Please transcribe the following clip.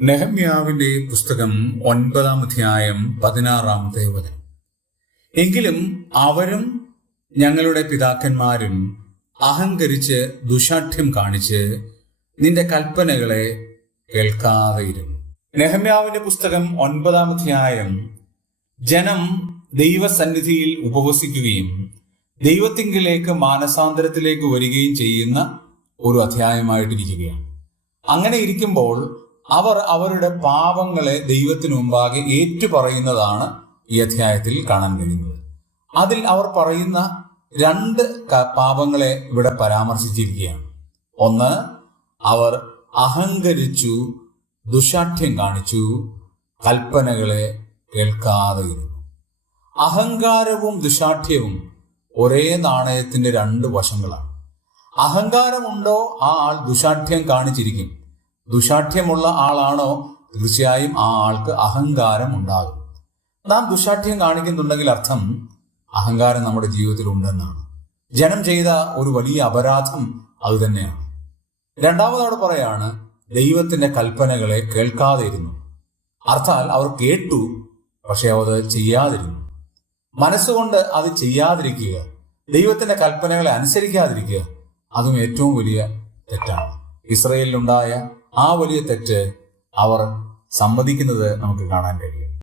നെഹമ്യാവിന്റെ പുസ്തകം 9-ാം അധ്യായം 16-ാമത്തെ വചനം. എങ്കിലും അവരും ഞങ്ങളുടെ പിതാക്കന്മാരും അഹങ്കരിച്ച് ദുശാഠ്യം കാണിച്ച് നിന്റെ കൽപ്പനകളെ കേൾക്കാതെയിരുന്നു. നെഹമ്യാവിന്റെ പുസ്തകം 9-ാം അധ്യായം ജനം ദൈവസന്നിധിയിൽ ഉപവസിക്കുകയും ദൈവത്തിങ്കിലേക്ക് മാനസാന്തരത്തിലേക്ക് വരികയും ചെയ്യുന്ന ഒരു അധ്യായമായിട്ടിരിക്കുകയാണ്. അങ്ങനെ ഇരിക്കുമ്പോൾ അവർ അവരുടെ പാപങ്ങളെ ദൈവത്തിനു മുമ്പാകെ ഏറ്റുപറയുന്നതാണ് ഈ അധ്യായത്തിൽ കാണാൻ കഴിയുന്നത്. അതിൽ അവർ പറയുന്ന രണ്ട് പാപങ്ങളെ ഇവിടെ പരാമർശിച്ചിരിക്കുകയാണ്. ഒന്ന്, അവർ അഹങ്കരിച്ചു, ദുശാഠ്യം കാണിച്ചു, കൽപ്പനകളെ കേൾക്കാതെയിരുന്നു. അഹങ്കാരവും ദുശാഠ്യവും ഒരേ നാണയത്തിന്റെ രണ്ട് വശങ്ങളാണ്. അഹങ്കാരമുണ്ടോ ആ ആൾ ദുശാഠ്യം കാണിച്ചിരിക്കും. ദുശാഠ്യമുള്ള ആളാണോ തീർച്ചയായും ആ ആൾക്ക് അഹങ്കാരം ഉണ്ടാകും. നാം ദുശാഠ്യം കാണിക്കുന്നുണ്ടെങ്കിൽ അർത്ഥം അഹങ്കാരം നമ്മുടെ ജീവിതത്തിൽ ഉണ്ടെന്നാണ്. ജനം ചെയ്ത ഒരു വലിയ അപരാധം അതുതന്നെയാണ്. രണ്ടാമതോടെ പറയാണ് ദൈവത്തിന്റെ കൽപ്പനകളെ കേൾക്കാതെ ഇരുന്നു. അർത്ഥാൽ അവർ കേട്ടു, പക്ഷെ അത് ചെയ്യാതിരുന്നു. മനസ്സുകൊണ്ട് അത് ചെയ്യാതിരിക്കുക, ദൈവത്തിന്റെ കൽപ്പനകളെ അനുസരിക്കാതിരിക്കുക, അതും ഏറ്റവും വലിയ തെറ്റാണ്. ഇസ്രായേലിലുണ്ടായ ആ വലിയ തെറ്റ് അവർ സമ്മതിക്കുന്നത് നമുക്ക് കാണാൻ കഴിയും.